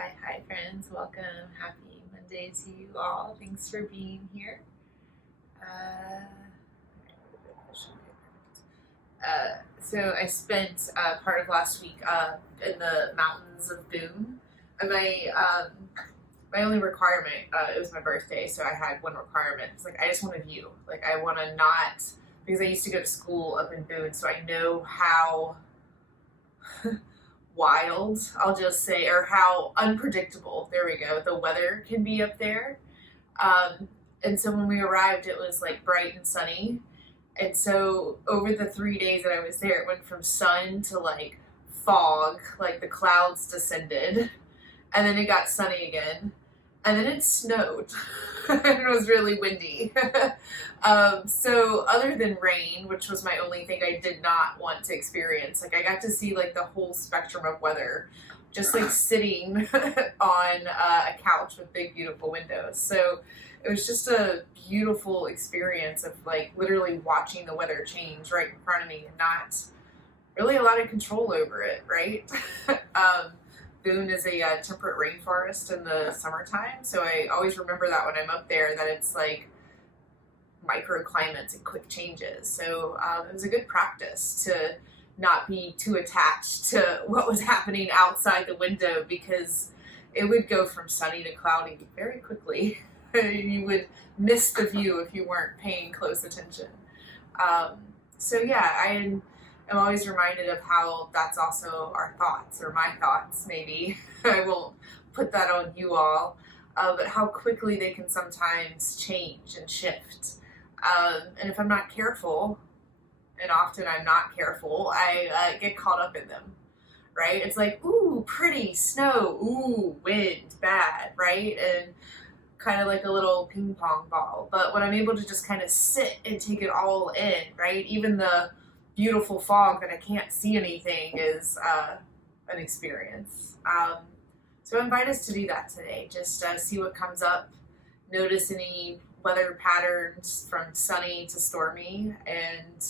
Hi, friends. Welcome. Happy Monday to you all. Thanks for being here. So I spent part of last week in the mountains of Boone. And my only requirement, it was my birthday, so I had one requirement. It's like, I just want a view. Like, I want to not, because I used to go to school up in Boone, so I know how wild, I'll just say, or how unpredictable, there we go, the weather can be up there. And so when we arrived, it was like bright and sunny. And so over the 3 days that I was there, it went from sun to like fog, like the clouds descended, and then it got sunny again, and then it snowed. And it was really windy. So other than rain, which was my only thing I did not want to experience, like I got to see like the whole spectrum of weather, just like sitting on a couch with big, beautiful windows. So it was just a beautiful experience of like literally watching the weather change right in front of me and not really a lot of control over it, right? Boone is a temperate rainforest in the summertime, so I always remember that when I'm up there, that it's like microclimates and quick changes. So it was a good practice to not be too attached to what was happening outside the window, because it would go from sunny to cloudy very quickly. You would miss the view if you weren't paying close attention. So yeah, I'm always reminded of how that's also our thoughts, or my thoughts maybe. I won't put that on you all, but how quickly they can sometimes change and shift. And if I'm not careful, and often I'm not careful, I get caught up in them, right? It's like, ooh, pretty, snow, ooh, wind, bad, right? And kind of like a little ping pong ball. But when I'm able to just kind of sit and take it all in, right? Even the beautiful fog that I can't see anything is an experience. So I invite us to do that today. Just see what comes up, notice any weather patterns from sunny to stormy, and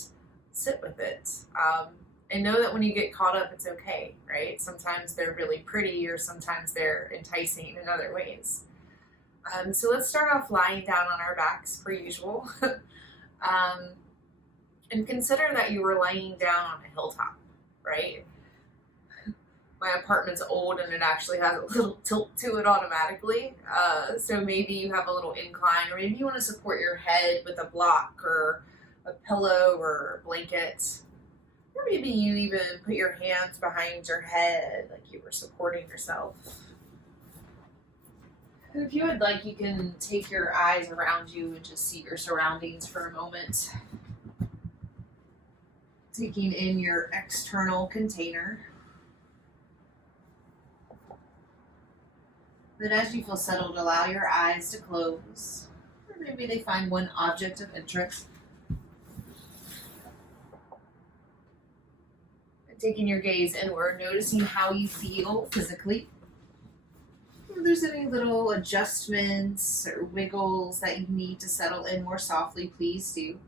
sit with it. And know that when you get caught up, it's okay, right? Sometimes they're really pretty, or sometimes they're enticing in other ways. So let's start off lying down on our backs per usual. And consider that you were laying down on a hilltop, right? My apartment's old and it actually has a little tilt to it automatically. So maybe you have a little incline, or maybe you want to support your head with a block or a pillow or a blanket. Or maybe you even put your hands behind your head like you were supporting yourself. And if you would like, you can take your eyes around you and just see your surroundings for a moment. Taking in your external container. Then as you feel settled, allow your eyes to close. Or maybe they find one object of interest. And taking your gaze inward, noticing how you feel physically. If there's any little adjustments or wiggles that you need to settle in more softly, please do.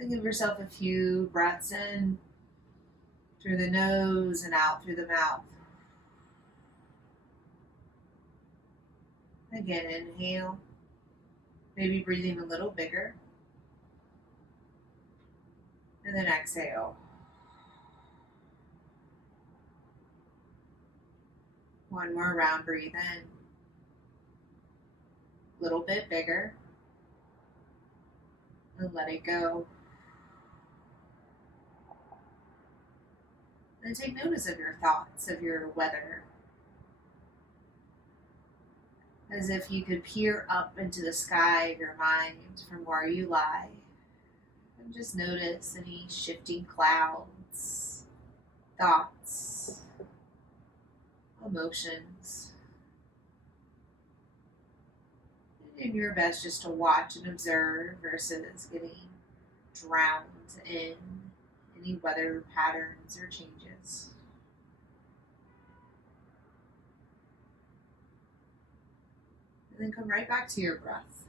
And give yourself a few breaths in through the nose and out through the mouth. Again, inhale, maybe breathing a little bigger. And then exhale. One more round, breathe in. A little bit bigger. And let it go. And take notice of your thoughts, of your weather. As if you could peer up into the sky of your mind from where you lie. And just notice any shifting clouds, thoughts, emotions. And do your best just to watch and observe versus getting drowned in any weather patterns or changes. And then come right back to your breath.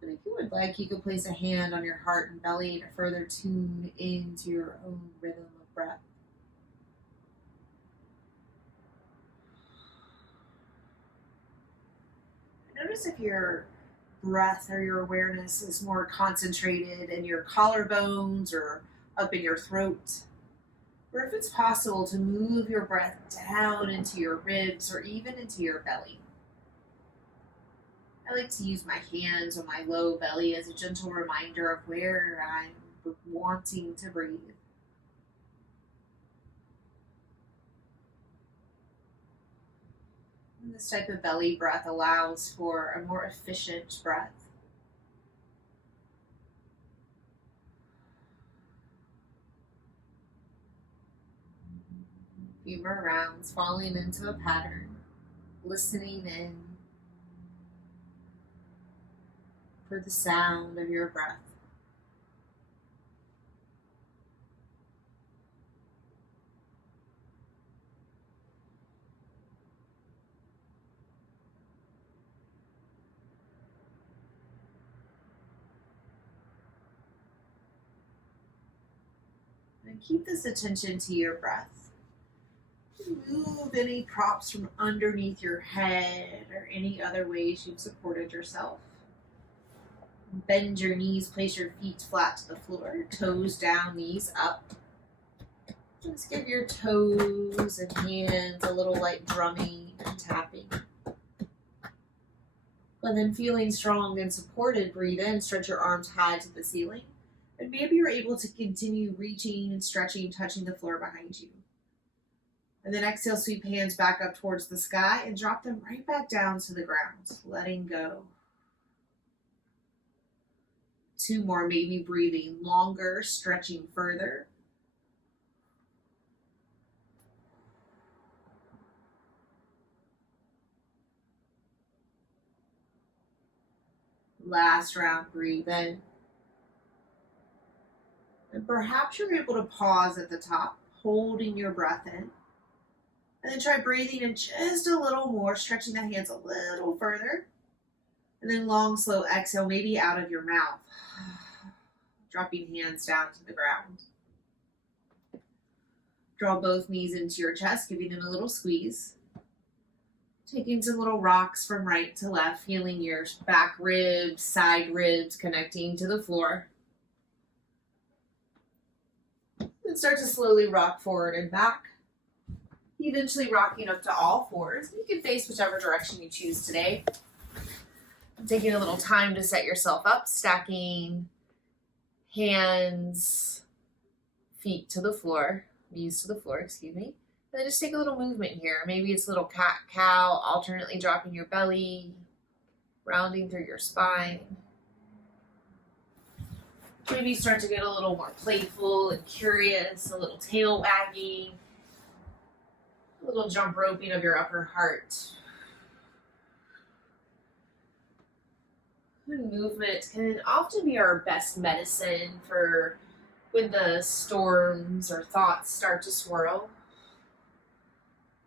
And if you would like, you could place a hand on your heart and belly to further tune into your own rhythm of breath. Notice if your breath or your awareness is more concentrated in your collarbones or up in your throat, or if it's possible to move your breath down into your ribs or even into your belly. I like to use my hands on my low belly as a gentle reminder of where I'm wanting to breathe. And this type of belly breath allows for a more efficient breath. Few more rounds, falling into a pattern, listening in for the sound of your breath. And keep this attention to your breath. Move any props from underneath your head or any other ways you've supported yourself. Bend your knees, place your feet flat to the floor, toes down, knees up. Just give your toes and hands a little light drumming and tapping. But then feeling strong and supported, breathe in, stretch your arms high to the ceiling. And maybe you're able to continue reaching and stretching, touching the floor behind you. And then exhale, sweep hands back up towards the sky and drop them right back down to the ground, letting go. 2 more, maybe breathing longer, stretching further. Last round, breathe in. And perhaps you're able to pause at the top, holding your breath in. And then try breathing in just a little more, stretching the hands a little further. And then long, slow exhale, maybe out of your mouth. Dropping hands down to the ground. Draw both knees into your chest, giving them a little squeeze. Taking some little rocks from right to left, feeling your back ribs, side ribs connecting to the floor. Then start to slowly rock forward and back. Eventually rocking up to all fours. You can face whichever direction you choose today. Taking a little time to set yourself up, stacking hands, feet to the floor, knees to the floor, excuse me. And then just take a little movement here. Maybe it's a little cat-cow, alternately dropping your belly, rounding through your spine. Maybe start to get a little more playful and curious, a little tail wagging, a little jump roping of your upper heart. Movement can often be our best medicine for when the storms or thoughts start to swirl.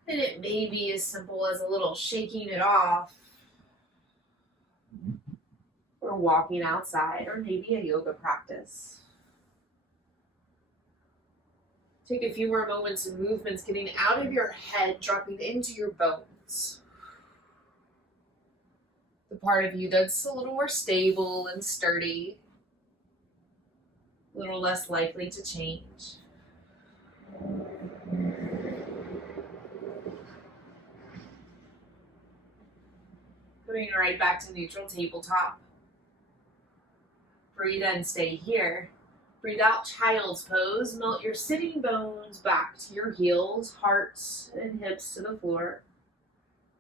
And it may be as simple as a little shaking it off, or walking outside, or maybe a yoga practice. Take a few more moments and movements, getting out of your head, dropping into your bones. The part of you that's a little more stable and sturdy, a little less likely to change. Coming right back to neutral tabletop. Breathe in, stay here. Breathe out, child's pose. Melt your sitting bones back to your heels, hearts and hips to the floor.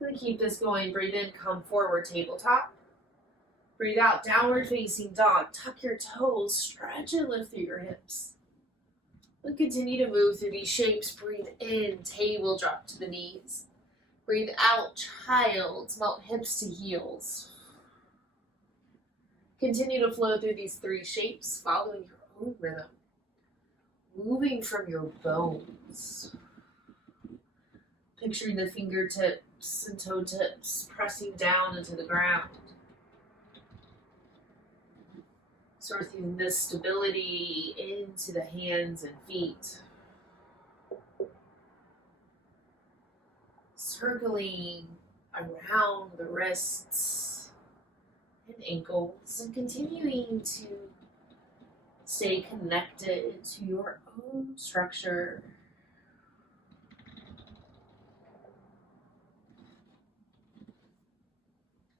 Then keep this going. Breathe in, come forward, tabletop. Breathe out, downward facing dog. Tuck your toes, stretch and lift through your hips. Then continue to move through these shapes. Breathe in, table drop to the knees. Breathe out, child's, melt hips to heels. Continue to flow through these 3 shapes, following your own rhythm. Moving from your bones. Picturing the fingertips and toe tips pressing down into the ground. Sourcing this stability into the hands and feet. Circling around the wrists and ankles and continuing to stay connected to your own structure.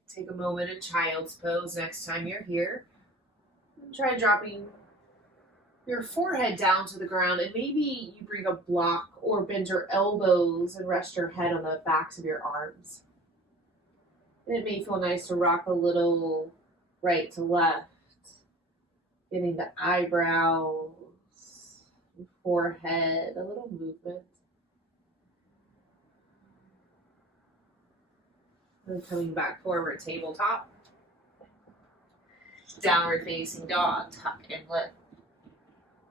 Take a moment in child's pose next time you're here. Try dropping your forehead down to the ground, and maybe you bring a block or bend your elbows and rest your head on the backs of your arms. And it may feel nice to rock a little right to left, getting the eyebrows, forehead, a little movement. And coming back forward, tabletop. Downward facing dog, tuck and lift.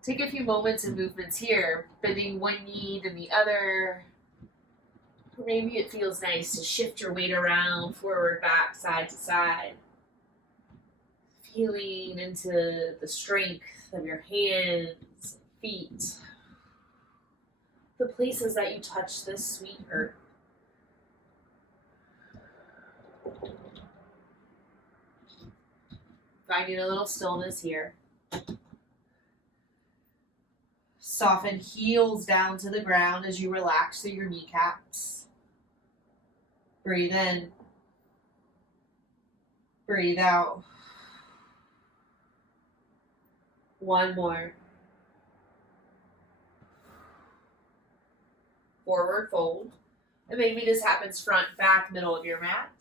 Take a few moments and movements here, bending one knee to the other. Or maybe it feels nice to shift your weight around, forward, back, side to side. Feeling into the strength of your hands, feet. The places that you touch this sweet earth. Finding a little stillness here. Soften heels down to the ground as you relax through your kneecaps. Breathe in. Breathe out. One more. Forward fold. And maybe this happens front, back, middle of your mat.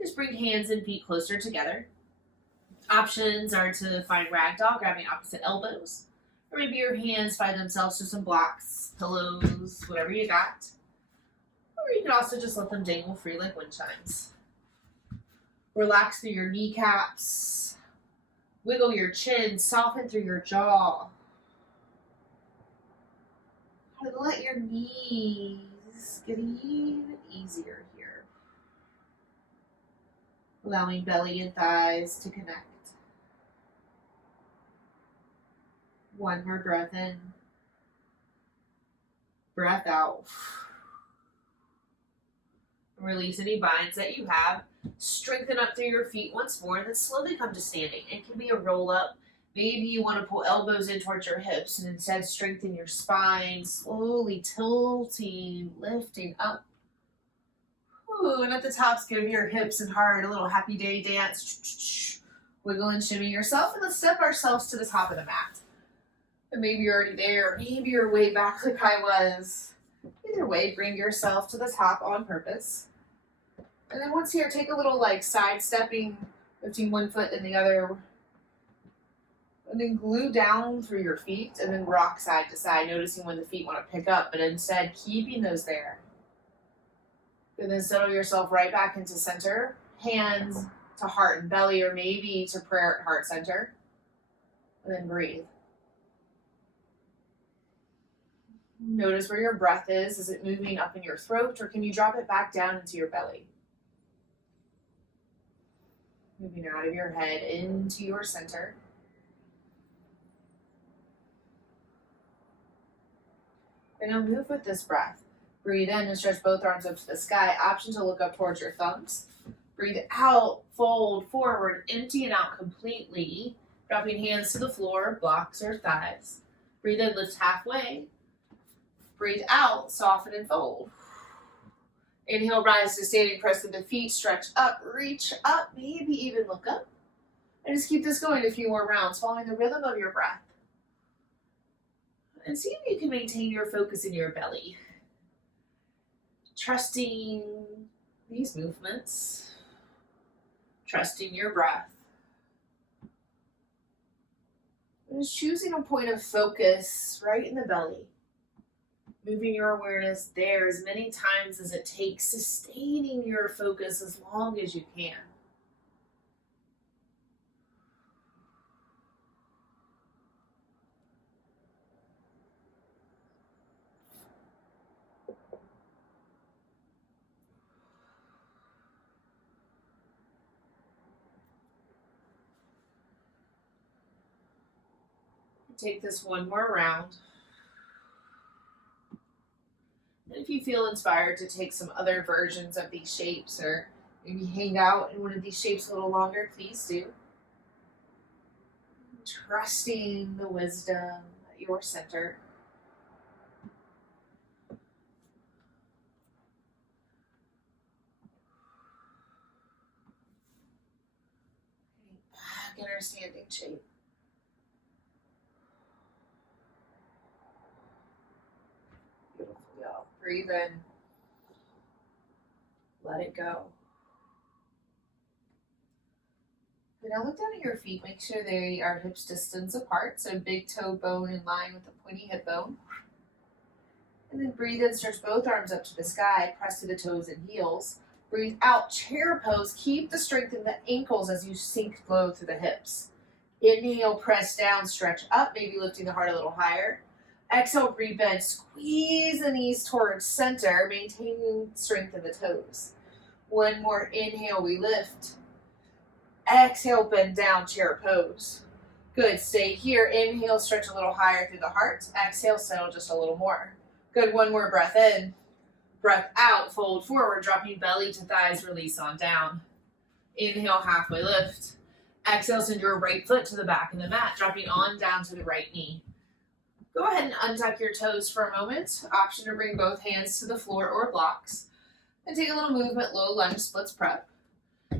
Just bring hands and feet closer together. Options are to find ragdoll, grabbing opposite elbows. Or maybe your hands find themselves to some blocks, pillows, whatever you got. Or you can also just let them dangle free like wind chimes. Relax through your kneecaps. Wiggle your chin, soften through your jaw. And let your knees get even easier here. Allowing belly and thighs to connect. One more breath in. Breath out. Release any binds that you have. Strengthen up through your feet once more, and then slowly come to standing. It can be a roll up. Maybe you want to pull elbows in towards your hips and instead strengthen your spine, slowly tilting, lifting up. Ooh, and at the top, give your hips and heart a little happy day dance. Wiggle and shimmy yourself, and let's step ourselves to the top of the mat. And maybe you're already there, or maybe you're way back like I was. Either way, bring yourself to the top on purpose. And then once here, take a little like sidestepping, lifting one foot and the other. And then glue down through your feet and then rock side to side, noticing when the feet want to pick up, but instead keeping those there. And then settle yourself right back into center. Hands to heart and belly, or maybe to prayer at heart center. And then breathe. Notice where your breath is. Is it moving up in your throat, or can you drop it back down into your belly? Moving out of your head into your center. And now move with this breath. Breathe in and stretch both arms up to the sky. Option to look up towards your thumbs. Breathe out, fold forward, emptying out completely. Dropping hands to the floor, blocks or thighs. Breathe in, lift halfway. Breathe out, soften and fold. Inhale, rise to standing crescent to feet, stretch up, reach up, maybe even look up. And just keep this going a few more rounds, following the rhythm of your breath. And see if you can maintain your focus in your belly. Trusting these movements. Trusting your breath. And just choosing a point of focus right in the belly. Moving your awareness there as many times as it takes, sustaining your focus as long as you can. Take this one more round. And if you feel inspired to take some other versions of these shapes, or maybe hang out in one of these shapes a little longer, please do. Trusting the wisdom at your center. Back in our standing shape. Beautiful, y'all. Breathe in. Let it go. And now look down at your feet. Make sure they are hips distance apart. So big toe bone in line with the pointy hip bone. And then breathe in. Stretch both arms up to the sky. Press to the toes and heels. Breathe out. Chair pose. Keep the strength in the ankles as you sink low through the hips. Inhale. Press down. Stretch up. Maybe lifting the heart a little higher. Exhale. Rebend. Squeeze the knees towards center. Maintaining strength in the toes. One more inhale. We lift. Exhale, bend down, chair pose. Good, stay here. Inhale, stretch a little higher through the heart. Exhale, settle just a little more. Good, one more breath in. Breath out, fold forward, dropping belly to thighs, release on down. Inhale, halfway lift. Exhale, send your right foot to the back of the mat, dropping on down to the right knee. Go ahead and untuck your toes for a moment. Option to bring both hands to the floor or blocks. And take a little movement, low lunge, splits prep.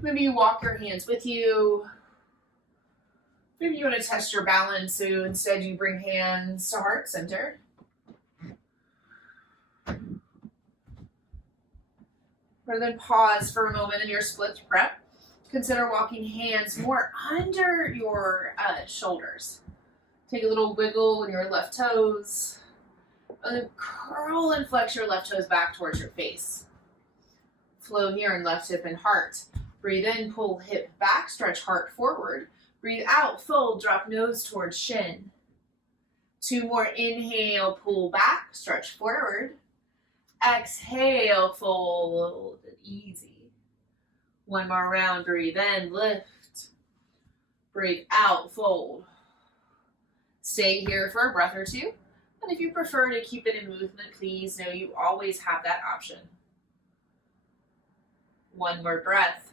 Maybe you walk your hands with you. Maybe you want to test your balance, so instead you bring hands to heart center. Or then pause for a moment in your split prep. Consider walking hands more under your shoulders. Take a little wiggle in your left toes. And then curl and flex your left toes back towards your face. Flow here in left hip and heart. Breathe in, pull hip back, stretch heart forward. Breathe out, fold, drop nose towards shin. Two more, inhale, pull back, stretch forward. Exhale, fold, easy. One more round, breathe in, lift. Breathe out, fold. Stay here for a breath or two. And if you prefer to keep it in movement, please know you always have that option. One more breath.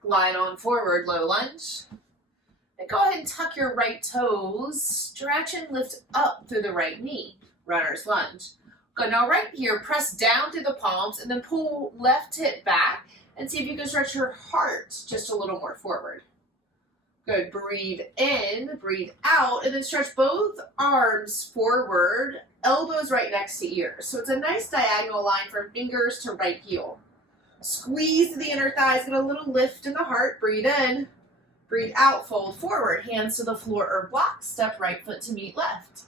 Glide on forward, low lunge. And go ahead and tuck your right toes. Stretch and lift up through the right knee. Runner's lunge. Good, now right here, press down through the palms and then pull left hip back and see if you can stretch your heart just a little more forward. Good, breathe in, breathe out, and then stretch both arms forward, elbows right next to ears. So it's a nice diagonal line from fingers to right heel. Squeeze the inner thighs, get a little lift in the heart. Breathe in, breathe out, fold forward. Hands to the floor or block. Step right foot to meet left.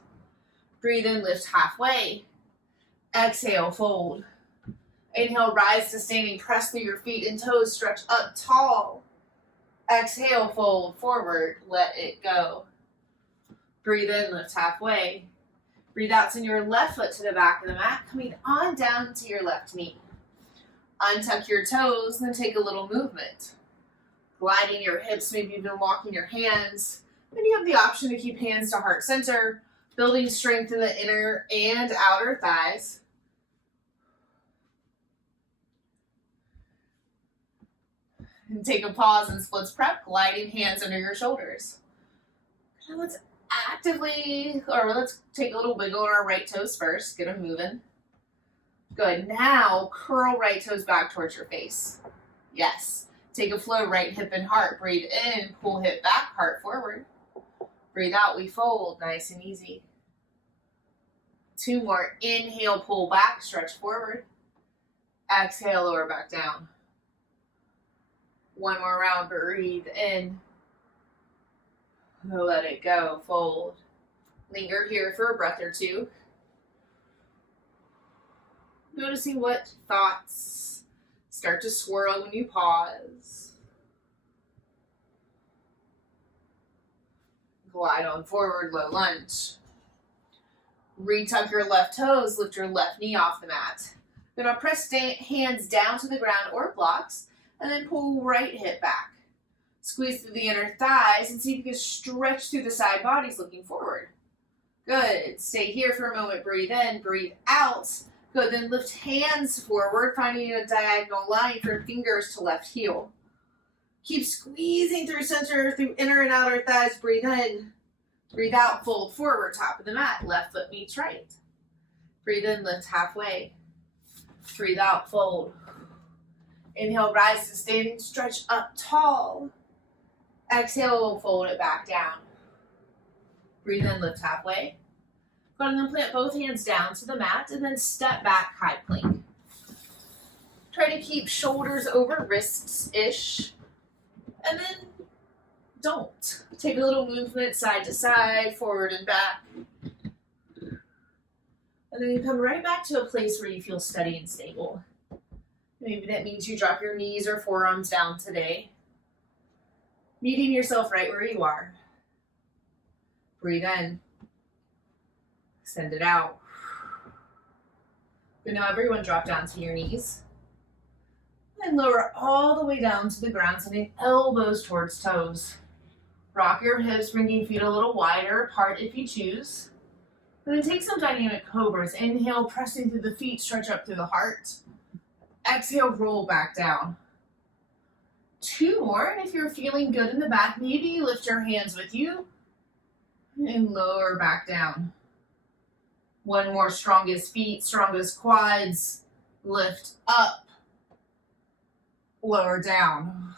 Breathe in, lift halfway. Exhale, fold. Inhale, rise to standing. Press through your feet and toes. Stretch up tall. Exhale, fold forward. Let it go. Breathe in, lift halfway. Breathe out, send your left foot to the back of the mat, coming on down to your left knee. Untuck your toes, then take a little movement. Gliding your hips, maybe you've been walking your hands. Then you have the option to keep hands to heart center, building strength in the inner and outer thighs. And take a pause and splits prep, gliding hands under your shoulders. Now let's take a little wiggle on our right toes first. Get them moving. Good. Now curl right toes back towards your face. Yes. Take a flow, right hip and heart. Breathe in, pull hip back, heart forward. Breathe out, we fold. Nice and easy. Two more. Inhale, pull back, stretch forward. Exhale, lower back down. One more round, breathe in. Let it go, fold. Linger here for a breath or two. Noticing what thoughts start to swirl when you pause. Glide on forward, low lunge. Retuck your left toes, lift your left knee off the mat. Then I'll press hands down to the ground or blocks, and then pull right hip back. Squeeze through the inner thighs and see if you can stretch through the side bodies looking forward. Good. Stay here for a moment. Breathe in, breathe out. Good. Then lift hands forward, finding a diagonal line from fingers to left heel. Keep squeezing through center, through inner and outer thighs. Breathe in. Breathe out, fold forward, top of the mat. Left foot meets right. Breathe in, lift halfway. Breathe out, fold. Inhale, rise to standing, stretch up tall. Exhale, fold it back down. Breathe in, lift halfway. Go ahead and then plant both hands down to the mat and then step back, high plank. Try to keep shoulders over wrists-ish. And then don't. Take a little movement side to side, forward and back. And then you come right back to a place where you feel steady and stable. Maybe that means you drop your knees or forearms down today. Meeting yourself right where you are. Breathe in. Send it out. Good, now everyone drop down to your knees. And lower all the way down to the ground, sending elbows towards toes. Rock your hips, bringing feet a little wider apart if you choose. And then take some dynamic cobras. Inhale, pressing through the feet, stretch up through the heart. Exhale, roll back down. 2 more, and if you're feeling good in the back, maybe you lift your hands with you and lower back down. 1 more, strongest feet, strongest quads. Lift up, lower down.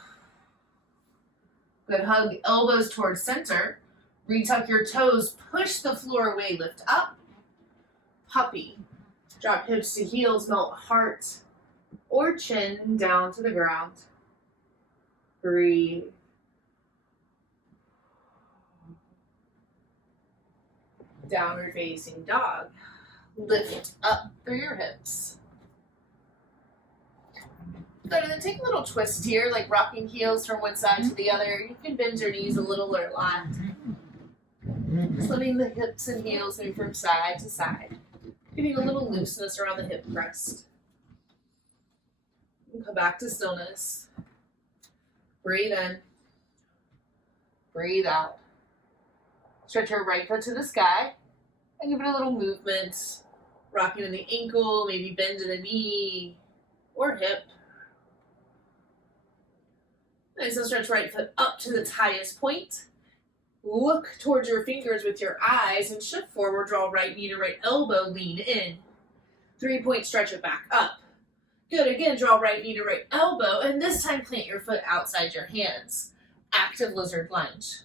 Good, hug elbows towards center. Retuck your toes, push the floor away, lift up. Puppy. Drop hips to heels, melt heart or chin down to the ground. Breathe. Downward facing dog. Lift up through your hips. Good, and then take a little twist here, like rocking heels from one side to the other. You can bend your knees a little or a lot. Just letting the hips and heels move from side to side. Giving a little looseness around the hip crest. And come back to stillness. Breathe in. Breathe out. Stretch your right foot to the sky and give it a little movement. Rocking in the ankle, maybe bend in the knee or hip. Nice, and stretch right foot up to its highest point. Look towards your fingers with your eyes and shift forward. Draw right knee to right elbow, lean in. 3-point stretch it back up. Good, again, draw right knee to right elbow, and this time plant your foot outside your hands. Active lizard lunge.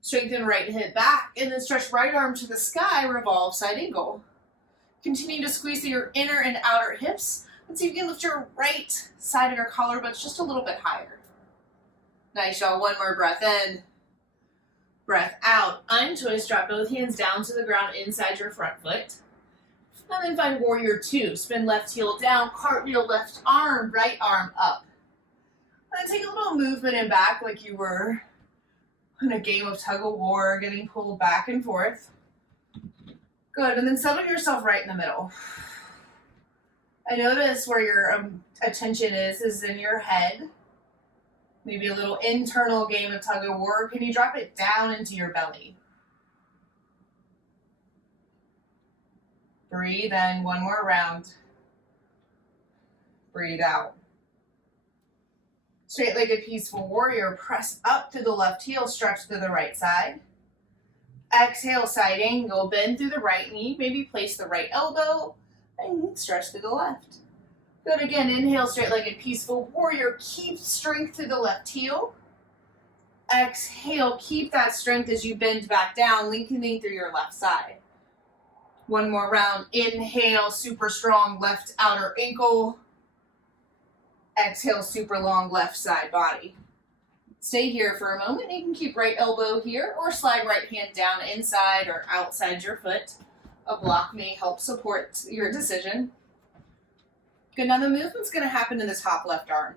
Strengthen right hip back, and then stretch right arm to the sky, revolve side angle. Continue to squeeze through your inner and outer hips. Let's see if you can lift your right side of your collarbones just a little bit higher. Nice, y'all. 1 more breath in. Breath out. Untwist, drop both hands down to the ground inside your front foot. And then find warrior 2. Spin left heel down, cartwheel left arm, right arm up. And then take a little movement and back like you were in a game of tug of war, getting pulled back and forth. Good, and then settle yourself right in the middle. I notice where your attention is in your head. Maybe a little internal game of tug of war. Can you drop it down into your belly? Breathe in, 1 more round. Breathe out. Straight-legged peaceful warrior, press up through the left heel, stretch through the right side. Exhale, side angle, bend through the right knee, maybe place the right elbow, and stretch through the left. Good, again, inhale, straight-legged peaceful warrior, keep strength through the left heel. Exhale, keep that strength as you bend back down, lengthening through your left side. 1 more round, inhale, super strong left outer ankle. Exhale, super long left side body. Stay here for a moment. You can keep right elbow here or slide right hand down inside or outside your foot. A block may help support your decision. Good, now the movement's gonna happen in the top left arm.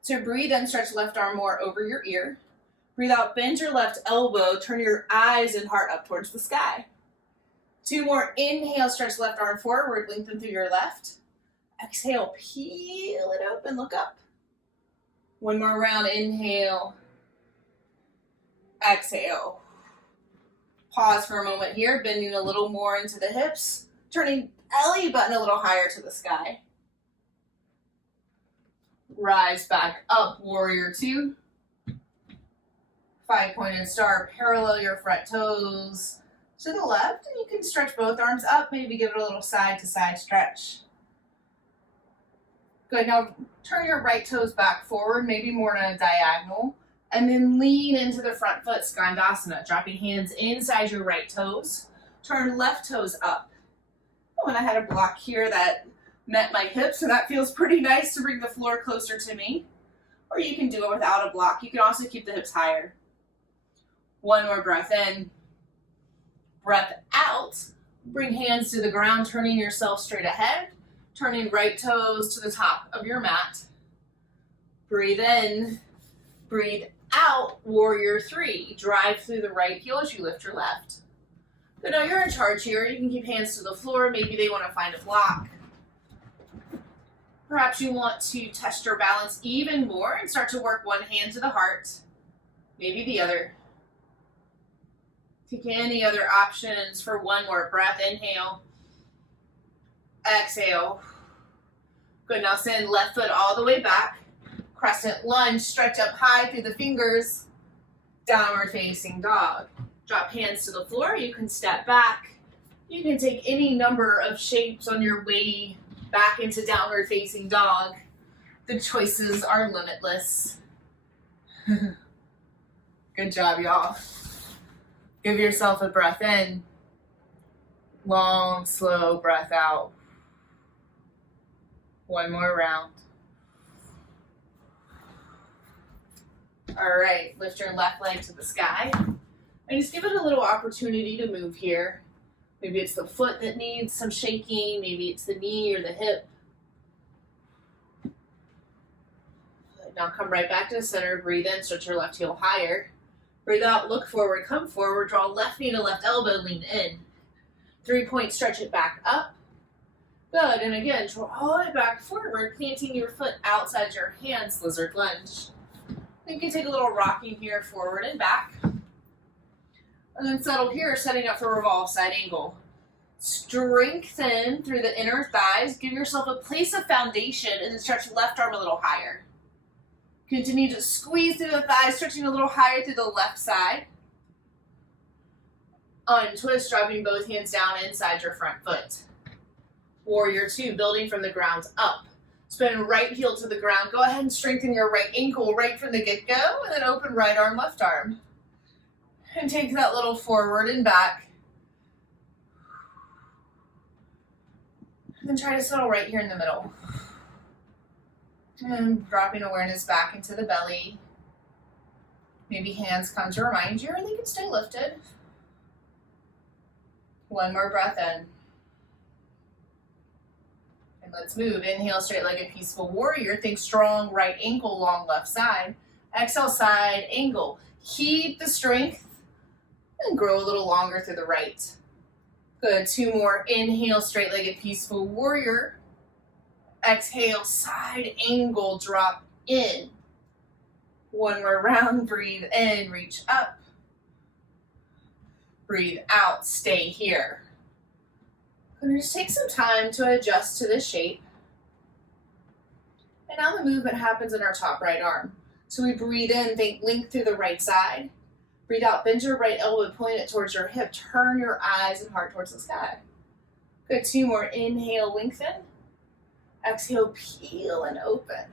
So breathe in, stretch left arm more over your ear. Breathe out, bend your left elbow, turn your eyes and heart up towards the sky. 2 more, inhale, stretch left arm forward, lengthen through your left. Exhale, peel it open, look up. 1 more round, inhale. Exhale. Pause for a moment here, bending a little more into the hips, turning belly button a little higher to the sky. Rise back up, warrior two. 5-pointed star, parallel your front toes to the left, and you can stretch both arms up, maybe give it a little side to side stretch. Good, now turn your right toes back forward, maybe more in a diagonal, and then lean into the front foot, Skandasana, dropping hands inside your right toes. Turn left toes up. Oh, and I had a block here that met my hips, so that feels pretty nice to bring the floor closer to me. Or you can do it without a block. You can also keep the hips higher. One more breath in. Breath out. Bring hands to the ground, turning yourself straight ahead. Turning right toes to the top of your mat. Breathe in. Breathe out. Warrior three. Drive through the right heel as you lift your left. Good, now you're in charge here. You can keep hands to the floor. Maybe they want to find a block. Perhaps you want to test your balance even more and start to work one hand to the heart, maybe the other. Take any other options for one more breath. Inhale. Exhale. Good, now send left foot all the way back. Crescent lunge, stretch up high through the fingers. Downward facing dog. Drop hands to the floor. You can step back. You can take any number of shapes on your way back into downward facing dog. The choices are limitless. Good job, y'all. Give yourself a breath in. Long, slow breath out. One more round. All right, lift your left leg to the sky. And just give it a little opportunity to move here. Maybe it's the foot that needs some shaking. Maybe it's the knee or the hip. Now come right back to the center. Breathe in, stretch your left heel higher. Breathe out, look forward, come forward. Draw left knee to left elbow, lean in. 3-point, stretch it back up. Good, and again, draw it back forward, planting your foot outside your hands, lizard lunge. You can take a little rocking here, forward and back. And then settle here, setting up for revolve side angle. Strengthen through the inner thighs. Give yourself a place of foundation and then stretch left arm a little higher. Continue to squeeze through the thighs, stretching a little higher through the left side. Untwist, dropping both hands down inside your front foot. Warrior two, building from the ground up. Spin right heel to the ground. Go ahead and strengthen your right ankle right from the get-go, and then open right arm, left arm. And take that little forward and back. And then try to settle right here in the middle. And dropping awareness back into the belly. Maybe hands come to remind you, or they can stay lifted. One more breath in. And let's move. Inhale, straight-legged peaceful warrior. Think strong right ankle, long left side. Exhale, side angle. Keep the strength and grow a little longer through the right. Good, 2 more. Inhale, straight-legged peaceful warrior. Exhale, side angle, drop in. 1 more round, breathe in, reach up. Breathe out, stay here. And just take some time to adjust to this shape. And now the movement happens in our top right arm. So we breathe in, think length through the right side. Breathe out, bend your right elbow, point it towards your hip. Turn your eyes and heart towards the sky. Good, 2 more. Inhale, lengthen. Exhale, peel and open.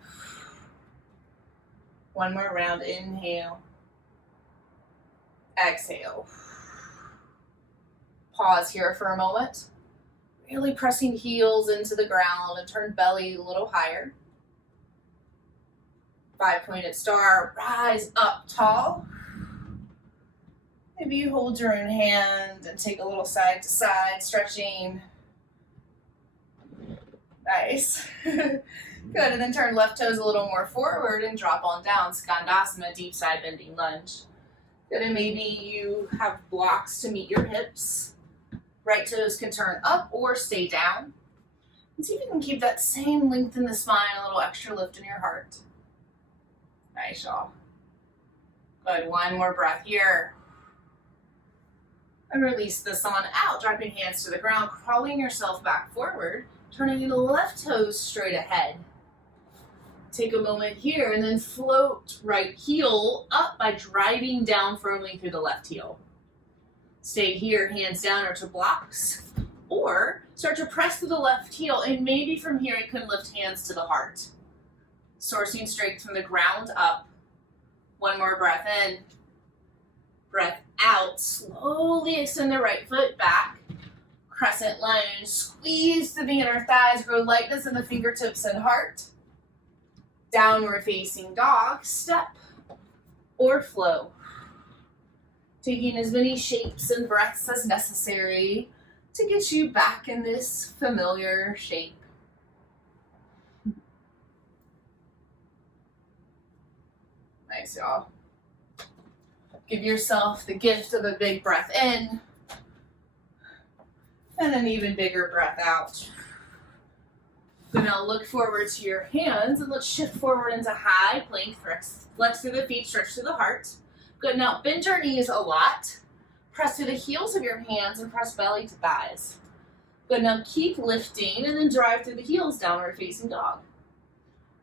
1 more round. Inhale. Exhale. Pause here for a moment. Really pressing heels into the ground and turn belly a little higher. 5-pointed star. Rise up tall. Maybe you hold your own hand and take a little side to side, stretching. Nice. Good, and then turn left toes a little more forward and drop on down. Skandasana, deep side bending lunge. Good, and maybe you have blocks to meet your hips. Right toes can turn up or stay down. And see if you can keep that same length in the spine, a little extra lift in your heart. Nice, y'all. Good, one more breath here. And release this on out, dropping hands to the ground, crawling yourself back forward, turning the left toes straight ahead. Take a moment here and then float right heel up by driving down firmly through the left heel. Stay here, hands down or to blocks, or start to press through the left heel, and maybe from here you can lift hands to the heart. Sourcing strength from the ground up. One more breath in. Breath out. Slowly extend the right foot back. Crescent lunge. Squeeze through the inner thighs. Grow lightness in the fingertips and heart. Downward facing dog. Step or flow. Taking as many shapes and breaths as necessary to get you back in this familiar shape. Nice, y'all. Give yourself the gift of a big breath in and an even bigger breath out. So now look forward to your hands and let's shift forward into high plank. Flex through the feet, stretch through the heart. Good, now bend your knees a lot. Press through the heels of your hands and press belly to thighs. Good, now keep lifting and then drive through the heels, downward facing dog.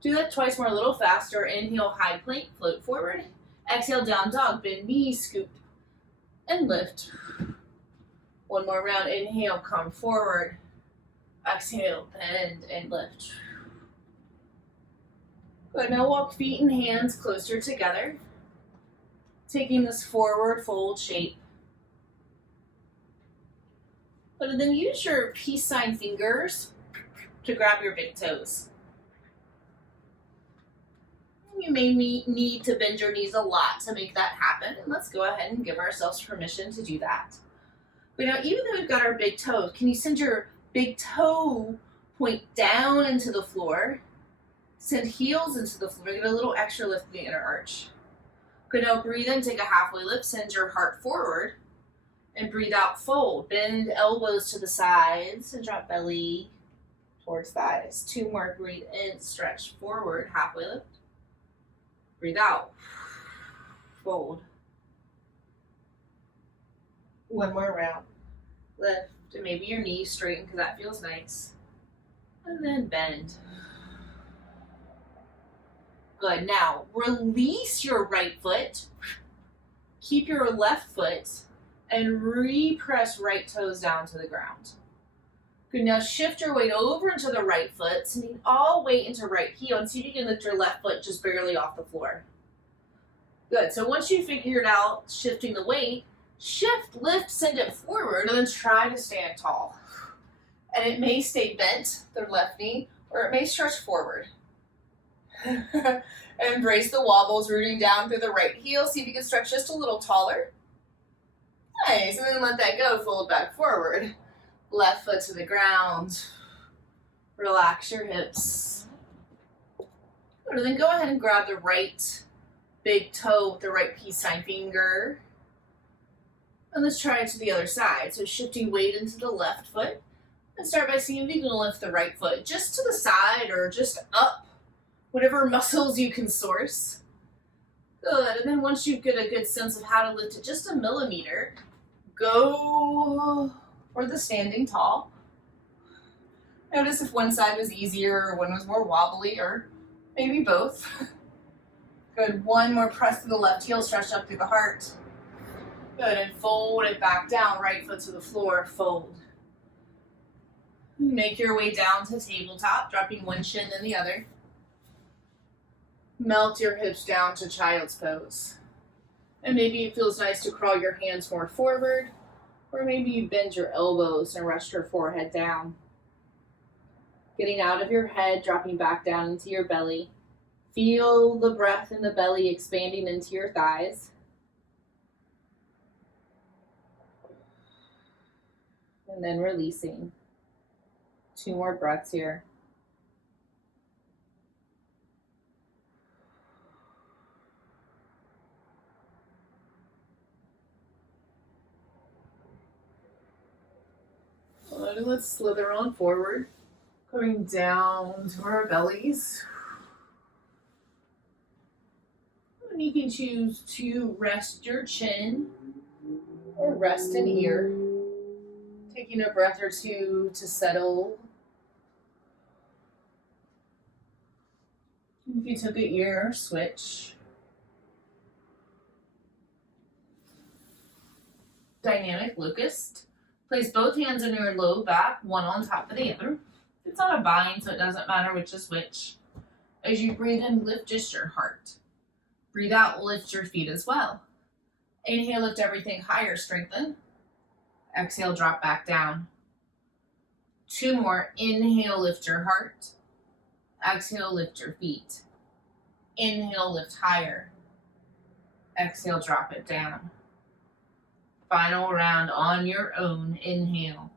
Do that twice more, a little faster. Inhale, high plank, float forward. Exhale, down dog, bend knees, scoop, and lift. One more round, inhale, come forward. Exhale, bend and lift. Good, now walk feet and hands closer together. Taking this forward fold shape. Good, and then use your peace sign fingers to grab your big toes. You may need to bend your knees a lot to make that happen, and let's go ahead and give ourselves permission to do that. But now, even though we've got our big toes, can you send your big toe point down into the floor? Send heels into the floor. Get a little extra lift in the inner arch. Good, now breathe in, take a halfway lift, send your heart forward, and breathe out, fold. Bend elbows to the sides and drop belly towards thighs. Two more, breathe in, stretch forward, halfway lift. Breathe out, fold. One more round. Lift, and maybe your knees straighten because that feels nice. And then bend. Good, now release your right foot. Keep your left foot and repress right toes down to the ground. Good, now shift your weight over into the right foot, sending all weight into right heel, and see if you can lift your left foot just barely off the floor. Good, so once you figured out shifting the weight, shift, lift, send it forward, and then try to stand tall. And it may stay bent, the left knee, or it may stretch forward. Embrace the wobbles, rooting down through the right heel. See if you can stretch just a little taller. Nice, and then let that go, fold back forward. Left foot to the ground. Relax your hips. And then go ahead and grab the right big toe with the right peace sign finger. And let's try it to the other side. So shifting weight into the left foot. And start by seeing if you can lift the right foot just to the side or just up. Whatever muscles you can source. Good, and then once you get a good sense of how to lift it just a millimeter, go for the standing tall. Notice if one side was easier or one was more wobbly, or maybe both. Good, one more press to the left heel, stretch up through the heart. Good, and fold it back down, right foot to the floor, fold. Make your way down to tabletop, dropping one shin then the other. Melt your hips down to child's pose. And maybe it feels nice to crawl your hands more forward, or maybe you bend your elbows and rest your forehead down. Getting out of your head, dropping back down into your belly. Feel the breath in the belly expanding into your thighs. And then releasing. Two more breaths here. Let's slither on forward, coming down to our bellies. And you can choose to rest your chin or rest an ear. Taking a breath or two to settle. If you took an ear, switch. Dynamic Locust. Place both hands in your low back, one on top of the other. It's not a bind, so it doesn't matter which is which. As you breathe in, lift just your heart. Breathe out, lift your feet as well. Inhale, lift everything higher, strengthen. Exhale, drop back down. 2 more. Inhale, lift your heart. Exhale, lift your feet. Inhale, lift higher. Exhale, drop it down. Final round on your own. Inhale.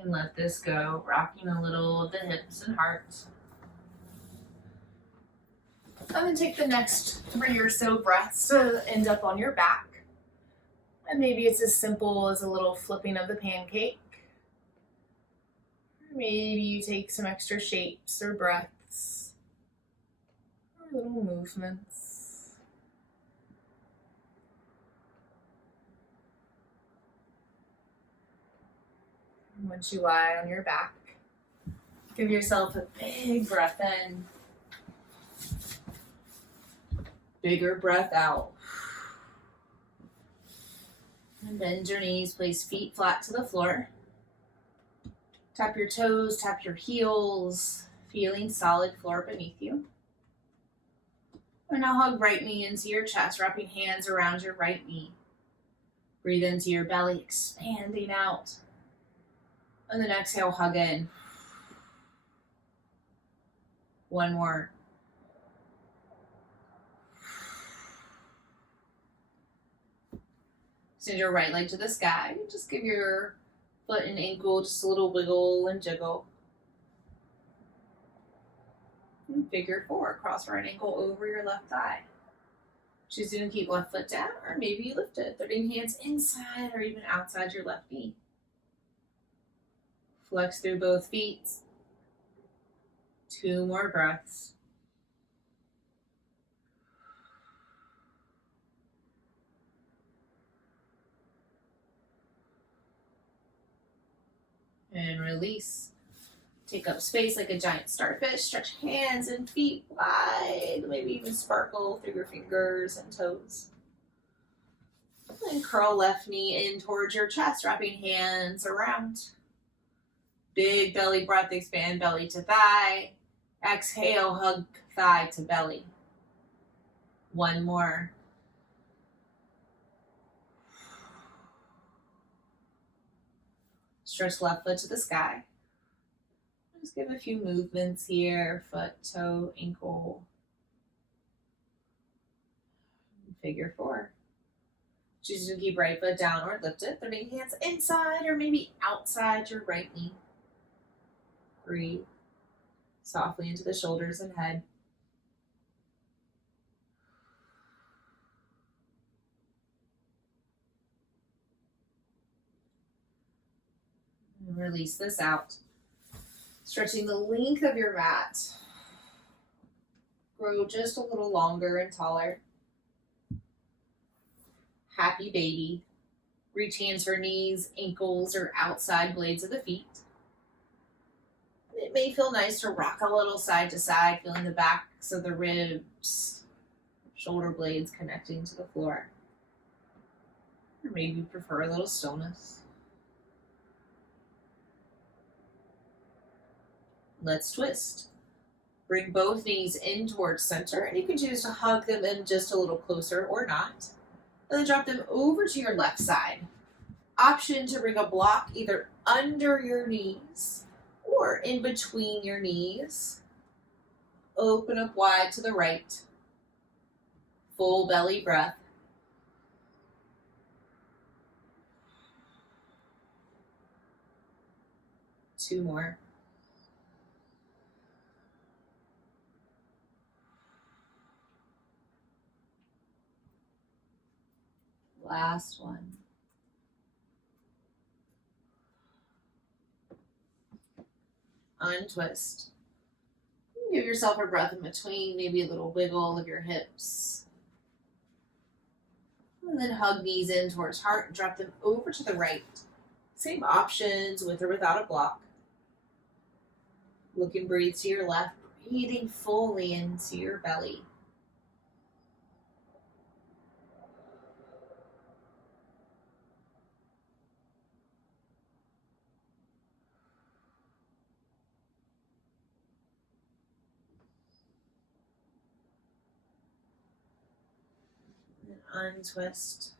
And let this go, rocking a little of the hips and heart. And then take the next 3 or so breaths to end up on your back. And maybe it's as simple as a little flipping of the pancake. Maybe you take some extra shapes or breaths, or little movements. And once you lie on your back, give yourself a big breath in. Bigger breath out. And bend your knees, place feet flat to the floor. Tap your toes, tap your heels, feeling solid floor beneath you. And now hug right knee into your chest, wrapping hands around your right knee. Breathe into your belly, expanding out. And then exhale, hug in. 1 more. Send your right leg to the sky. Just give your foot and ankle just a little wiggle and jiggle. And figure 4, cross right ankle over your left thigh. Choosing to keep left foot down, or maybe you lift it, threading hands inside or even outside your left knee. Flex through both feet. 2 more breaths. And release. Take up space like a giant starfish. Stretch hands and feet wide. Maybe even sparkle through your fingers and toes. And curl left knee in towards your chest, wrapping hands around. Big belly breath, expand belly to thigh. Exhale, hug thigh to belly. 1 more. Stretch left foot to the sky. Just give a few movements here, foot, toe, ankle. Figure 4. Choose to keep right foot down or lift it, threading hands inside or maybe outside your right knee. Breathe softly into the shoulders and head. And release this out. Stretching the length of your mat. Grow just a little longer and taller. Happy baby. Reach hands for knees, ankles, or outside blades of the feet. It may feel nice to rock a little side to side, feeling the backs of the ribs, shoulder blades connecting to the floor. Or maybe you prefer a little stillness. Let's twist. Bring both knees in towards center, and you can choose to hug them in just a little closer or not. And then drop them over to your left side. Option to bring a block either under your knees or in between your knees. Open up wide to the right. Full belly breath. Two more. Last one. Untwist. Give yourself a breath in between, maybe a little wiggle of your hips. And then hug knees in towards heart and drop them over to the right. Same options with or without a block. Look and breathe to your left, breathing fully into your belly. And untwist.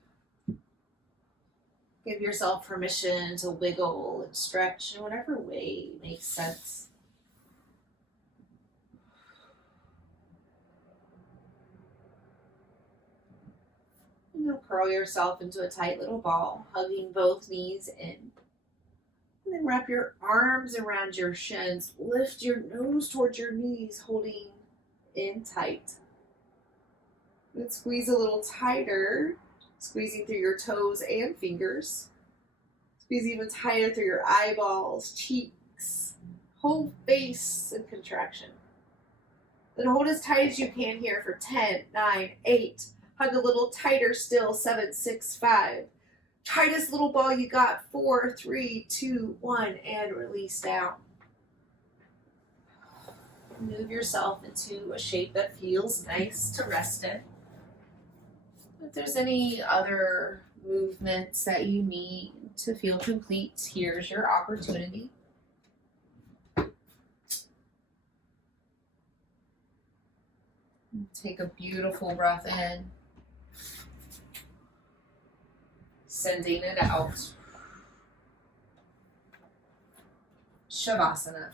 Give yourself permission to wiggle and stretch in whatever way makes sense. And then curl yourself into a tight little ball, hugging both knees in. And then wrap your arms around your shins. Lift your nose towards your knees, holding in tight. Then squeeze a little tighter, squeezing through your toes and fingers. Squeeze even tighter through your eyeballs, cheeks, whole face in contraction. Then hold as tight as you can here for 10, 9, 8. Hug a little tighter still, 7, 6, 5. Tightest little ball you got, 4, 3, 2, 1, and release down. Move yourself into a shape that feels nice to rest in. If there's any other movements that you need to feel complete, here's your opportunity. Take a beautiful breath in, sending it out. Savasana.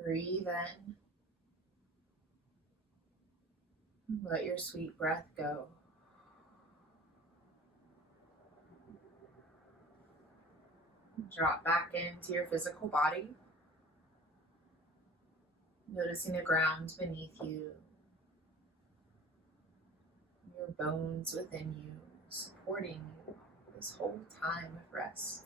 Breathe in. Let your sweet breath go. Drop back into your physical body, noticing the ground beneath you, your bones within you, supporting you this whole time of rest.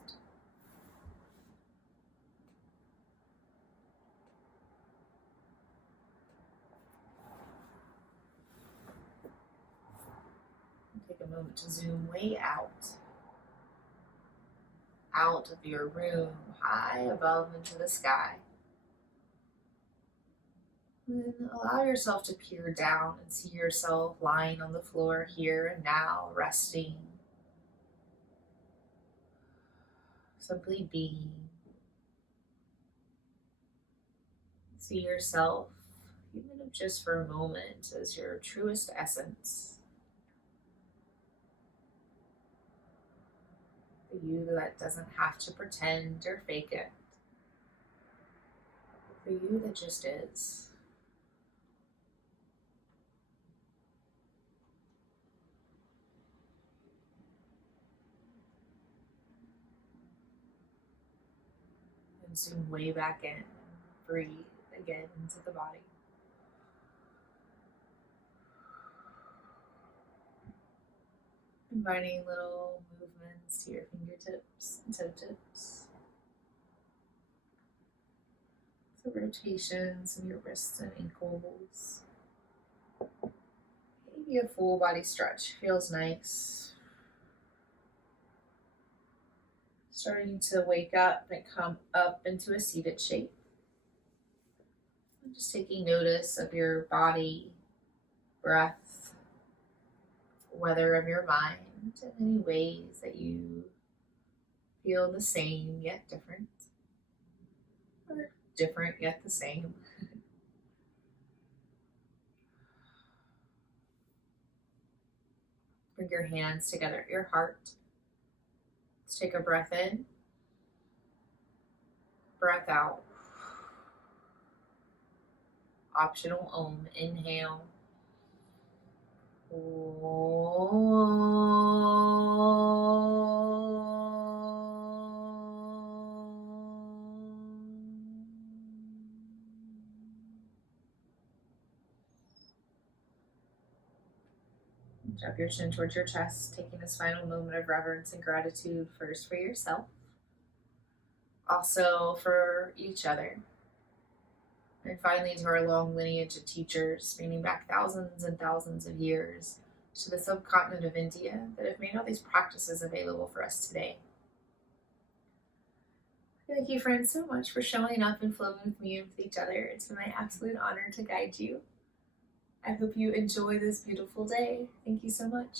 moment to zoom way out of your room, high above into the sky. And then allow yourself to peer down and see yourself lying on the floor here and now, resting, simply being. See yourself, even if just for a moment, as your truest essence. The you that doesn't have to pretend or fake it. The you that just is. And zoom way back in. Breathe again into the body. Inviting little movements to your fingertips and toe tips. So rotations in your wrists and ankles. Maybe a full body stretch feels nice. Starting to wake up and come up into a seated shape. Just taking notice of your body, breath, weather of your mind, and any ways that you feel the same yet different, or different yet the same. Bring your hands together at your heart. Let's take a breath in, breath out. Optional Om. Inhale. Drop your chin towards your chest, taking this final moment of reverence and gratitude first for yourself, also for each other. And finally, to our long lineage of teachers spanning back thousands and thousands of years to the subcontinent of India that have made all these practices available for us today. Thank you, friends, so much for showing up and flowing with me and with each other. It's been my absolute honor to guide you. I hope you enjoy this beautiful day. Thank you so much.